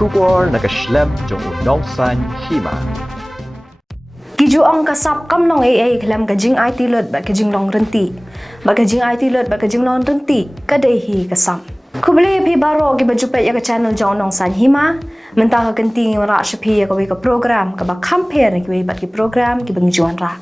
Shubor nakaslem jong unongsan hima. Kijuang kasap kam nong AA kelam kajing IT lot ba kajing long renti. Ba kajing IT lot ba kajing long renti kadehi kasam. Kubli pi baro ki bajupet ya ka channel jong nong san hima. Mentah ka kenting ra shapi ya ka we ka program ka ba compare ki we bat ki program ki bangjuan ra.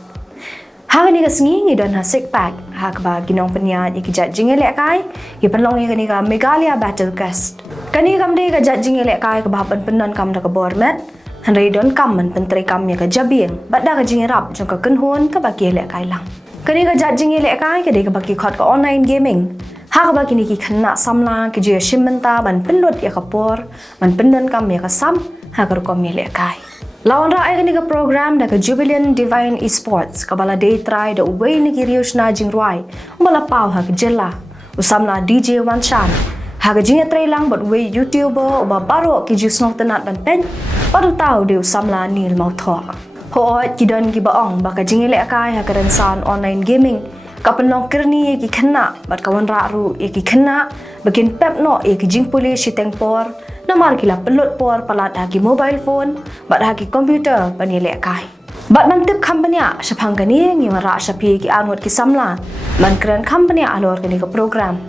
Hang ni ka sengi don ha six pack ha ka ba ginong penya ki jat jingele kai ki penlong ni ka Megalia Battle Quest. Kani kam de ka jat jingele kai ka ba penon kam da ka bormet. Hanrai don kam man pentri kam ya ka jabieng badda ka jingirap jong ka kenhon ka ba ki le kai lang. Kani ka jat jingele kai ka de ka ba ki khot ka online gaming. Ha ka ba kini ki khanna samla ki je shimenta ban penlut ya ka por man penon kam ya ka sam ha ka ko mi le kai. Lawan ra ai ka program da ka Jubilant Divine Esports ka bala day try da uway ni kirius na jingruai bala pau ha ka jela usamla DJ Wanshan ha ka jinga try lang but way YouTuber ba baro ki jus nok tenat ban pen baru tahu dia usamla nil mau thok ho ki don ki baong ba ka jinga le kai ha ka ransan online gaming ka penong kerni ki khanna bat kawan ra ru ki khanna bakin pep no ki jing puli shiteng por namar kila pelut por palat haki mobile phone bat haki komputer panile kai bat mantip company shapang kani ngi mara shapi ki angot ki samla man kran company alor kani ka program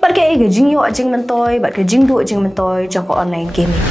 bat ke ga jing yo jing mentoy bat ke jing du jing mentoy joko online gaming.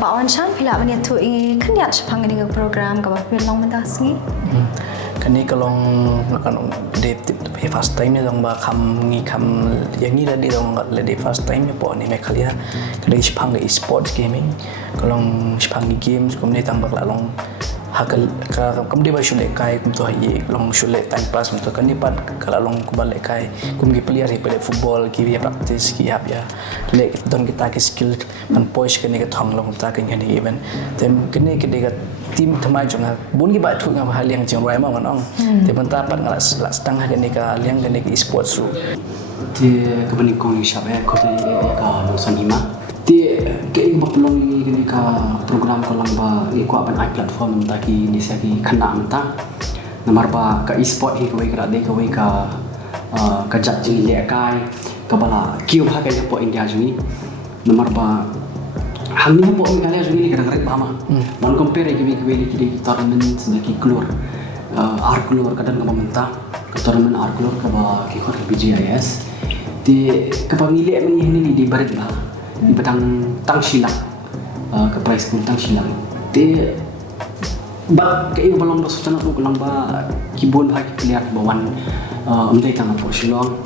Pak Wanshan pila bani tu ingi kenya shapang ni program ka ba long menda singi kani kalong makan de first time ni dong ba kam ngi kam yang ni la di dong la de first time ni po ni me khalia kali shapang de esports gaming kalong shapang ni games kum ni tang bak la long hakal ka kam de ba shule kai kum to ye long shule time pass kum to kani pat kala long kum balik kai kum gi player he football ki ya practice ki ya le don kita ki skill man push kani ka thong long ta kan yani even tem kani ki de tim thamai jong bun gi ba thu ngam hal yang jeng rai ma ngon ong te ban ta pat ngala stang ha kani ka liang kani ki sports ru ti kabani kong shap ya ko te ka lo sanima ti ke ing bapulong ni ka program ko lang ba ko apan ai platform ta ki ni sa ki khana amta namar ba ka e-sport hi ko ka de ko ka jat jing le kai ka bala kiu ha ka po India juni namar ba hamni po mi kala juni ka ngret ba ma man compare ki ki tournament na ki klur ar klur ka dan ngam ka tournament ar klur ka ba ki ko BGIS ti ka pamili man ni di barit ba di batang tang silang ke price pun tang silang te ba ke balong dos tanah ko lang ba kibon ba ki clear ba wan umdai tang po silong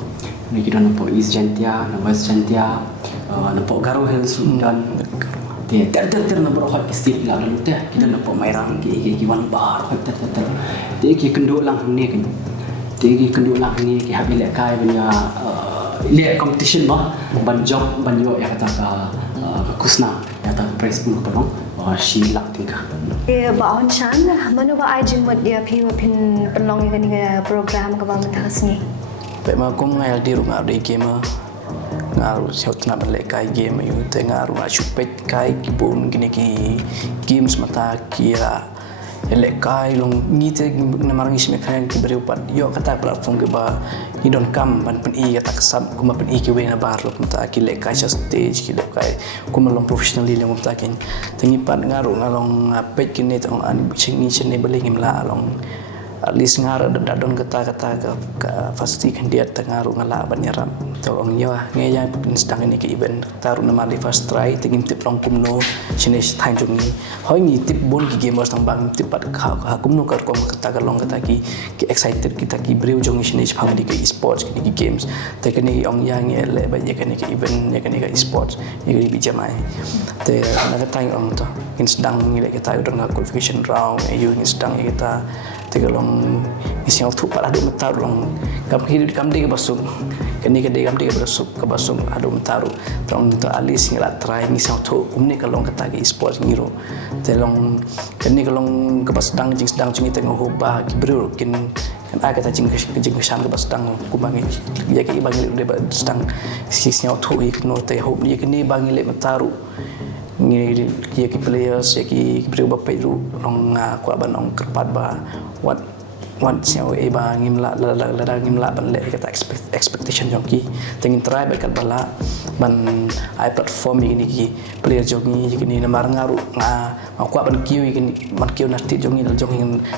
ni kidan po East Jantia na West Jantia na po Garo Hills dan te ter na bro hot still la lu te kidan po Mairang ki wan bar hot ter te ki kendo lang ni kan te ki kendo lang ni ki habile kai banya le competition ba ban job ban yo ya kata ka kusna ya ta price pun ko no shi lak tingka ba Wanshan mano ba ai jing mod dia phi pin penlong ni ka program ka ba mentah singi pe ma kum ngai di ru ngau de game ngaru siot na bale kai game yu te ngaru na chupet kai ki bun gini ki games mata kira ele kai long ni te na marang isme khan ki beri upat yo kata platform ke ba ni don kam ban pen i kata kesam kuma pen i ki we na bar lo mata ki le kai stage ki le kai kuma long professionally le mata kin tengi pat ngaru ngalong pet kini tong an ching ni chen ni beli ngim la long at least ngara dadon kata pasti kan dia tengaru ngala banyaram tolong ya ngaya sedang ini ke event taru nama di first try tingin tip long kumno sini time jungi hoi ni tip bon ki gamers tang bang tip pat ha kumno kar kom kata kalong kata ki excited kita ki breu jungi sini phang di ke esports ki games te kani ong yang ye le ba ye kani ke event ye kani ke esports ye bi jamai te na kata ong to in sedang ni le kita udah qualification round you ni sedang kita tegalong isiang tu pada adu mentaru long kam di basuk kini ke kam di basuk adu mentaru tong to alis ngila try isiang tu umni kalong kata ke esports ngiro telong kini kalong ke sedang jing tengah hubah kibru kin kan kata jing sham ke sedang kubangi ya ke bangi le sedang isiang tu ikno te hob ni kini bangi le mentaru ngi ya ki players ya ki beri bapai ru long kwa ban ong kerpat ba what siao e ba ngimla la ngimla ban le kata expectation jong ki tengin try ba kat bala ban ai platform ni ki player jong ni ni namar ngaru kwa ban kiu ni ban kiu na ti jong ni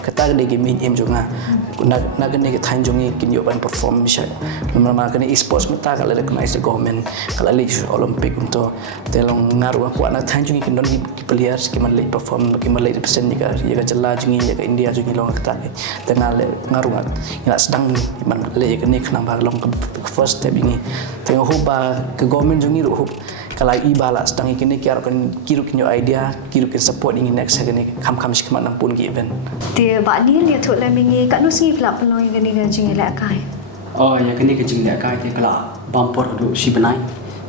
kata de game em jong na gani ke thain jong ni kin yo ban perform misha namar gani esports meta kala recognize the government kala le olympic unto telong ngaru kwa na thain jong kin don ki players ki man le perform ki man le represent ni ka ya jala jong ni ya India jong ni long kata tengah le ngaru ngat ina sedang man le ya ni khnang ba long first step ini tengah hoba ke government jong ni ru kalau ibala sedang ini kiar kan kiru kinyo idea kiru kin support ini next hari kam sikmat nampun ki event dia ba ni le thu le mingi kat nu singi pla pelong yang ni jing le kai oh ya kini ke jing le kai te kala bampor du si benai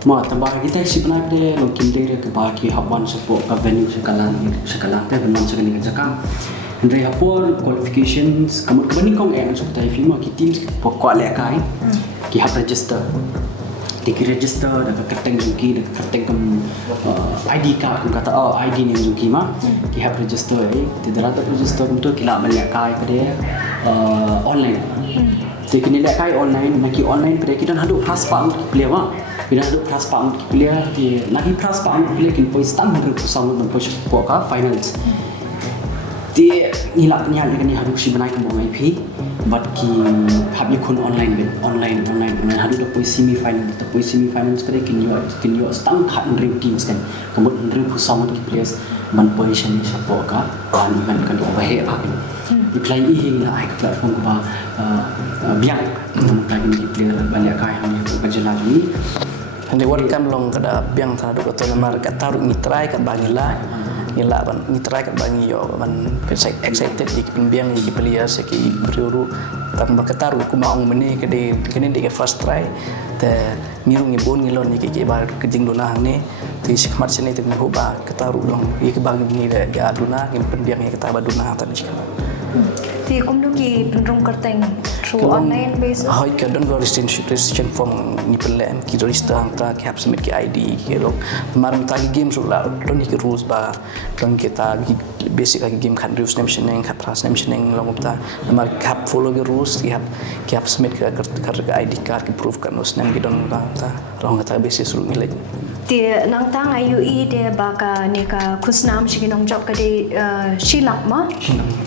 ma tambah kita si benai de lo kim de ke ba ki haban support ka venue sekalang te benon sekali ke jakam Andre hapor qualifications kamu kebani kong so tai film ki teams pokok le kai ki hab register Tiki register dekat kerteng Zuki dekat kerteng ID card kun kata ID ni Zuki mah ki have register tidak ada register untuk kila balik kai pada online jadi ni kai online maki online pada kita hadu passport player mah bila hadu passport player di lagi passport player kin poin stand bersama dengan poin ka finals dia nilak nya ni hadu si benai ke bongai pi but ki hab yakun online hadu da poi semi finals kare kin yo stang khat dream teams kan kemut dream pusang ki players man position ni support ka ban event kan over here kan di play hing la ai platform ba biang play ni player banyak kai ni berjela ni ande war kam long kada biang thadu ko to lamar ka taru ni try ka bangila nila ban ni try kat bangi yo ban excited di pembiang di players ki beruru tak bakataru ku maung meni ke de kini de first try te ngiru ngibon ngilon ni ki bar kejing duna hang ni ti sikmat sini te hoba kataru long i ke bangi ni de ga duna ngim pembiang ni kata baduna tan sikam thì cũng đôi khi bên trong cái tên through online basis hoi ka don go registration form ni pelen ki register ta ki hab submit ki ID ki lo maram ta ki game so la don ki rules ba don kita basic ki game kan rules name sheneng ka plus name sheneng lo mupta mar kap follow ki rules ki hab submit ka ID card ki proof kan us name ki don ta lo ta basis rule ni thì nang tang IUE dia baka ni ka kusnam shi nong job ka de shilak ma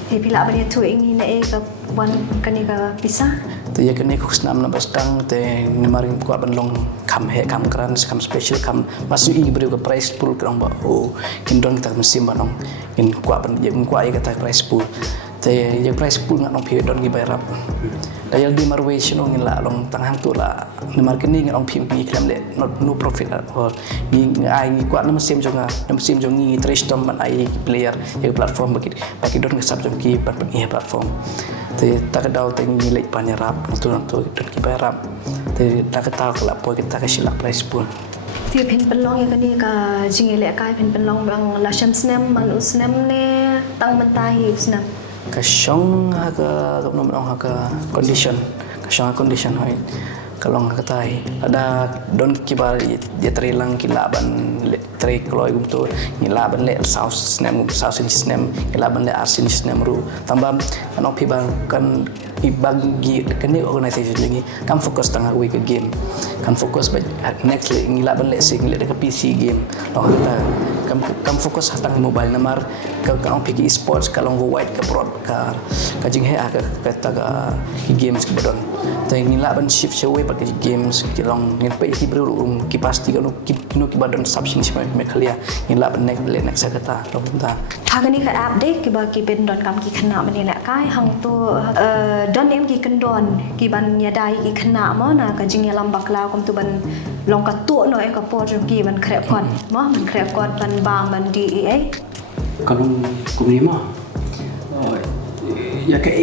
thì pila ba ni tu ingi na e ka wan ka ni ka pisa te ya kene kusnam na bastang te nimaring ko ban long kam he kam kran kam special kam masu i beri ka price pool krang ba o kin don kita mesti banong in ko ban je ko ai ka price pool te ya price pool ngang phi don gi bayar dayal di marwe sino ngila long tanghang tu la nimar kini ngong phi gi klam le no profit or ni ai ni kwa na mesim jong ni trash tom ban ai player ya platform bagi don ngesap jong ki ban ni platform te tak dau te ni lek panyarap tu don ki bayar te tak tahu kala po kita ka sila price pool thì pin pelong yang ni ka jingi le kai pin pelong bang la sham snam man usnam ne tang mentai usnam kasyong haga nom haga condition kasyong condition hoi kalong katai ada don kibar dia terilang kilaban tre kloi gum tu kilaban le south snam south snam kilaban le arsin snam ru tambam anok pi bang kan bagi kini organisasi lagi kan fokus tengah we ke game kan fokus next ngilak ban let's say ngilak ke PC game lo kita kan fokus tang mobile namar ka pergi e-sports kalau go wide ke prod ka jing he ka games ke badon tai ngilak ban shift away pakai games kilong ngin pe ki bro ki pasti kan ki badon subshin me khalia ngilak ban next kata lo kita Hagani ka update ki ba ki ben don kam ki khana mani la kai hang tu don em ki kendon ki ban ya dai ki khana mo na ka jing ya lambak la kom tu ban long ka tu no em ka po jong ki ban krep kon mo man krep kon ban bang ban DEA kalau kumima ya ke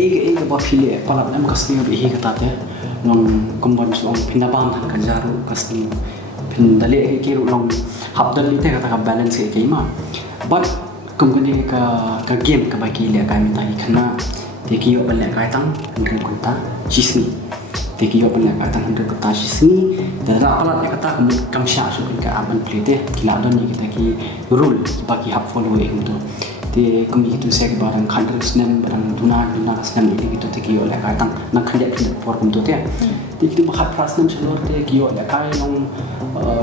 ba phile palap nam kasni bi hi kata ya non kumbon song pinabam han kanjaru kasni pindale ki long habdal ni te kata ka balance ke ma but company ka game ka bagi le ka minta ikna te ki yo bal ka tang ndri kunta chisni te ki yo bal ka tang ndri kunta chisni da alat ne kata kam sha su ka aban plate kila don ni kita ki rule bagi hab follow itu te kami itu saya barang khandre snem barang duna snem ni gitu te ki yo le ka tang na khande khande por kum to te itu bakhat prasnem selor te ki yo le ka long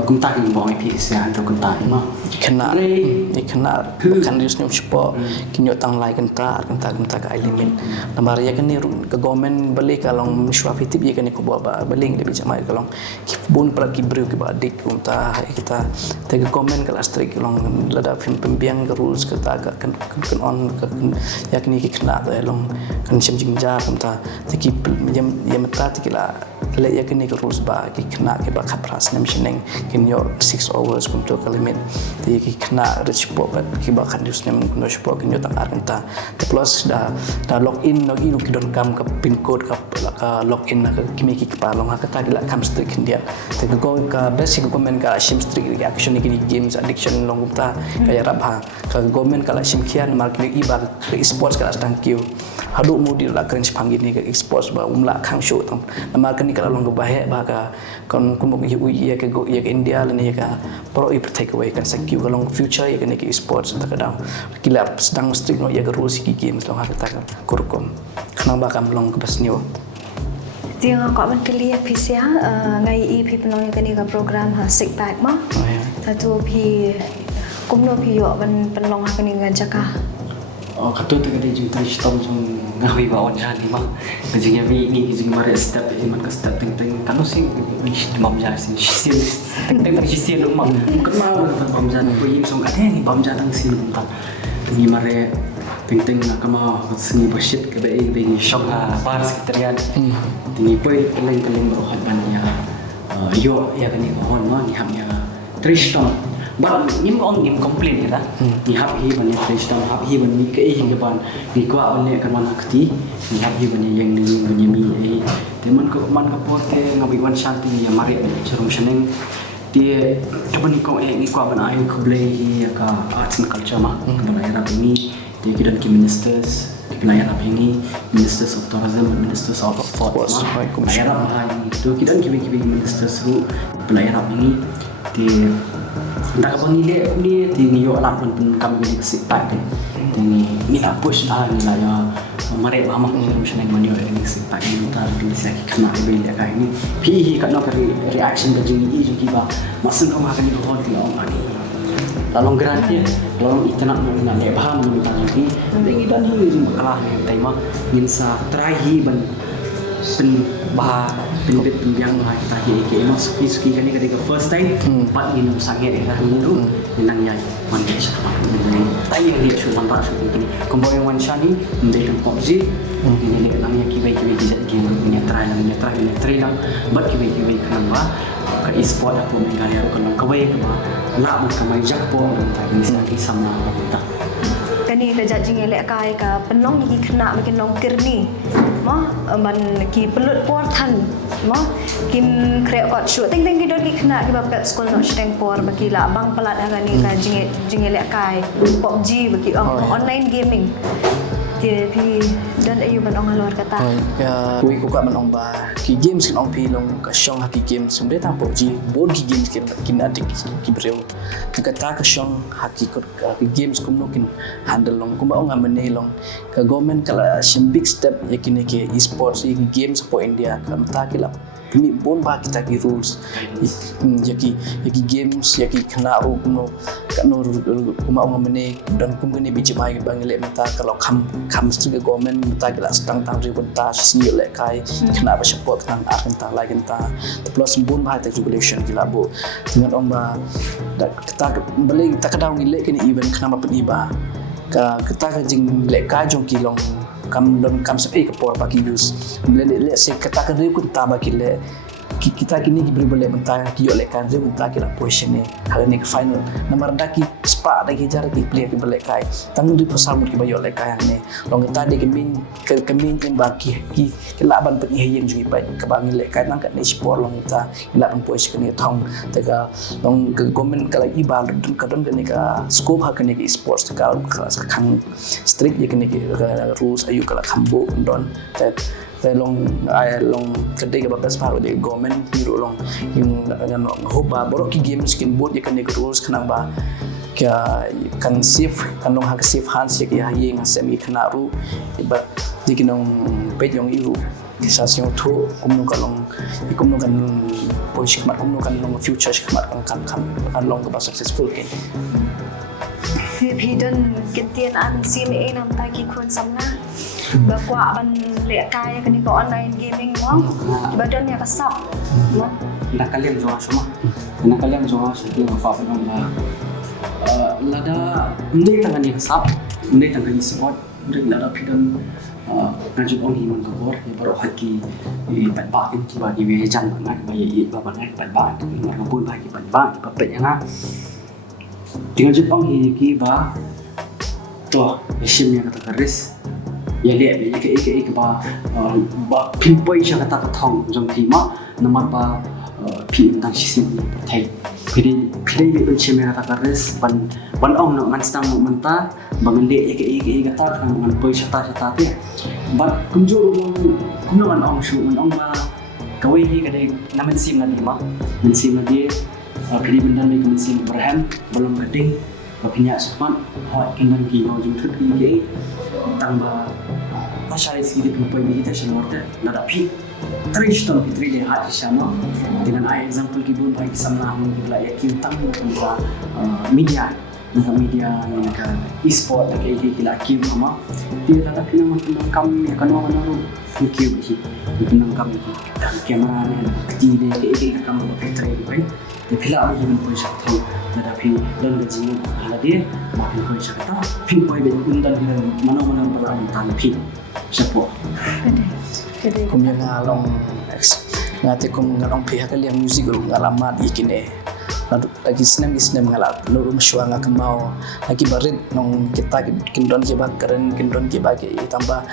kumta ni bo pi se han kumta ma kena kan rius nyum spo kinyo tang lai kan ta ka element namar ya kan ni ke government balik kalong mishwa fitip ya kan ko ba balik lebih jamai kalong bun plat ki bru ki ba dik kumta kita te government kala strict kalong lada pembiang ke rules ke ta kan on ya kan ki kena ta long kan sim jingja kumta te ki ya mata te kila le ya kan ni ke rules ba ki kena ki ba khapras nem shineng kinyo 6 hours kumto ka limit te ki kena respo ki ba kan dus nem no spo kinyo ta arenta plus da login no gi ki don kam ka pin code ka login na kimi ki pa long ka ta gila kam strict india te ko ka basic government ka sim strict action ni games addiction long ta kaya rabha ka government kala sim kian mar ki iba ke sports kala sedang kiu hadu mudi la cringe panggil ni ke sports ba umla khang show tam mar kan ni kala long bahe ba ka kon kumuk ya ke go ya ke india ni ka pro i take away kan sekiu kalong future ya ke sports ta kadang kila sedang strict no ya ke rules ki games long ha ta kurkum khnang ba kam long ke basnio Tiếng có bên cái lia PCA ngày y phi penong cái này cái program ha sick bag mà tu phi cũng no phi yo bên penong cái này cái jaka katut ka de jing tai stom jong ngawi ba on jan ni ma jing ya vi ni jing mare step iman ka step ting kanu sing ni bam ja sin ting si sin ma kan ma ba bam jan ko yim song ka ni bam ja tang sin ta ni mare ting na kama sini bashit ke be ni shop bar sekretariat ni poi keleng ro hat ban ya yo ya kan ni hon no ni ham ya tristom but nim complain kita ni hab hi ban ni tristom hab hi ban ni ke hi ke ban ni ko ban ni kan man akti ni hab hi ban ni yang ni ban ni mi te man ko pot ke ngabi wan shanti ya mare charum sheneng dia coba ni ko ni ko ban ai ko blai hi ka arts and culture ma ban ai rap ni dia kidan ki ministers pelayan apa ini ministers of tourism ministers of sports pelayan apa ini itu kidan ki ministers ru pelayan apa ini di entah apa ni di yo alam pun kami ni sipak ni la push ni la ya mare mama ni macam ni mani ni sipak ni ta di sini kena beli ka ini pi ka no reaction ke jini i juga masan kau makan ni hot ni orang ni lalong garanti lalong itanak na lebhan ni ta ni dengi dan ni kalah ni tema insa terahi ban pen bah penbit yang lah kita ke mas suki kan ketika first time empat minum sangat dah dulu nang nyai mandi sama ni tayang dia sudah nampak sudah ini kombo yang mansa ni ndai tempat ji ini nang yang kibai dijat game ni try lang but kibai kan ba ka e-sport apa mengalir kan kawai ke ba la mun kamai jakpo tak ini sakit sama kita Kani ka judging elek kai ka penong ki kena makin long kirni mo ban ki pelut portan mo kim krek kot shoot ting ki dot ki kena ki bapet school no steng por bagi la bang pelat ha ni ka jing elek kai PUBG bagi online gaming Dia pi dan ayu man ong alor kata. Kui ko ka man ong ba ki games kin ong pi long ka shong ha ki games sum de ta PUBG board ki games kin adik ki breu ka ta ka shong ha ki games kum no kin handle long kum ong amane long ka government kala sim big step yakin ke esports ki games po India kam ta ki la mi bon ba kita ki rules yaki games yaki kena ru no kano kuma ong amane dan kum ni biji mai bangile mata kalau kam stri government mata kila stang tang ri bon ta si le kai kena ba support nang akan ta lain ta plus bon ba ta regulation kila bo dengan ong ba kita beli ta kadang ile kini event kena ba peni ba ka kita ka jing le ka jong kilong kam sepi ke por bagi use le se kata kan ku ta bagi le kita kini beri boleh mentah ki oleh kan je mentah ki la position ni hari ni ke final nomor daki spa daki jar ki play ki boleh kai tang di pasal mut ki bayo oleh kai ni long kita de ke min in baki ki la ban pe yang jui pai ke bang le kai nang ka ni sport long kita la ban position ni thong te ka long government kala i ba dun ka don ni ka scope ha ka ni sports ka khang strict ye ni rules ayu kala khambo donแต่ลงกระเดกับแบบสปาร์ดีกอร์เมนต์ที่รู้ลงยังงานฮบบาบล็อกกี้เกมส์กินบูดยังกันในกรูลส์ขนาดบากันเซฟกันลงหักเซฟฮันส์ยังยังเซมีขนาดรู้แบบที่กินลงเป็ดยังอีรู้ที่สาสิงทุกกุมลงกันลงกุมลงกันโพสิชันกุมลงกันลงฟิวเจอร์กันกันลงกับ successful กันพี่ดันกินเตียนอันซีเมนำตากี่คนซ้ำนะแบบว่ามันเละกายกันนี่ก็ออนไลน์เกมมิ่งมั้งbadan yang kesapมั้ง nak kalian jual semua nak kalian jual sebelum apa pun lada ndai tangan ni kesap ndai tangan ni sport ndai lada pidan ngajuk ong himan kabor ya baru haki pat ba ki ba ki we jan bangat ba ye ba bangat pat ba ngar pun ba ki pat ba pet yang dengan Jepang ki ba to isim yang kata keris ya lihat ke ba pinpoint siya kata katong jong tima naman ba pin tang sisim thai pili be isim yang kata keris ban ong no man stang mo manta bangan le ke kata man poi sata ti ba kunjur kum man ong shu man ong ba kawai hi kadai naman sim na lima man sim na dia pili bendan ni kan sim berham belum gading bakinya sepat hot kendan ki mau jung thut ki tang ba asyari sikit pun kita semua nada pi traditional fitri dia hati sama dengan example kibun bagi samlah mula yakin tang media dengan e-sport kayak gila kim sama dia nada pi nama kami kan orang mungkin sih dengan kami kamera ni kecil dia kayak kamu fitri baik dia pila lagi pun satu nada pi dan gaji ala dia makin pun satu pin pun dia undan dia mana berang tan pi support. Kum yang ngalong ngati kum ngalong pihak yang musik lu ngalamat ikin lagi senang ngalat lu mesua ngak mau lagi barit nong kita kindon ke bakaren kindon ke bagi tambah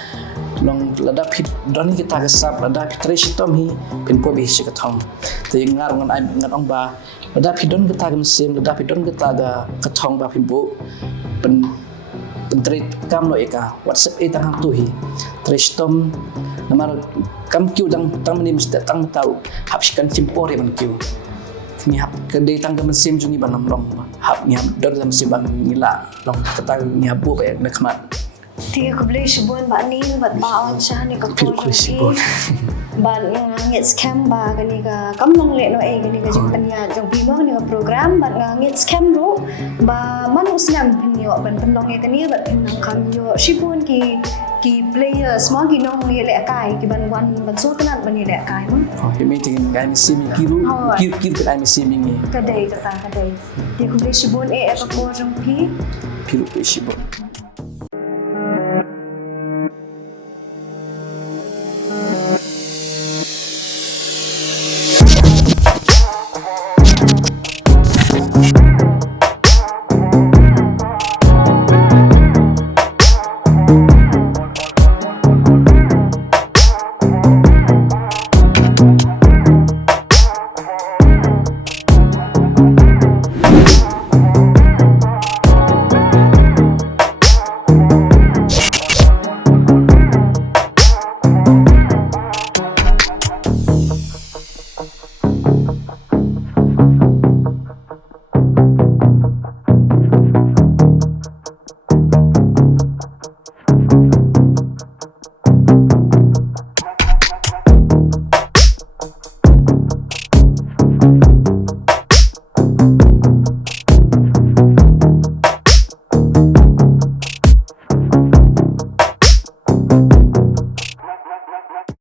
long ladap hit don kita kesap ladap trash tom hi pinpo bi si katong te ngar ngan ong ba ladap hidon kita mesim ladap hidon kita ga katong ba pinpo pen trade kam lo eka WhatsApp tang tu hi trash tom namar kam kiu dang tang ni mesti tang tahu habiskan simpor ya ban kiu ni hab kedai tang kam sim jungi banam long hab ni hab dor sam sim ban ngila long kata ni habu kayak nakmat tiga kebelah sibun ba ni bat baon sya ni ka ko ban ngit scam ba kani ka kamlong le no kani ka jing panya jong bimo ni ka program ban ngit scam ro ba manu snam pinyo ban penong kani bat pinang kam yo sibun ki players mo ki nong ni le kai ki ban wan ban so kanat ban ni le kai mo okay meeting ngai mi sim kiru ka mi sim ni kadai di kebelah sibun ka ko jong pi piru sibun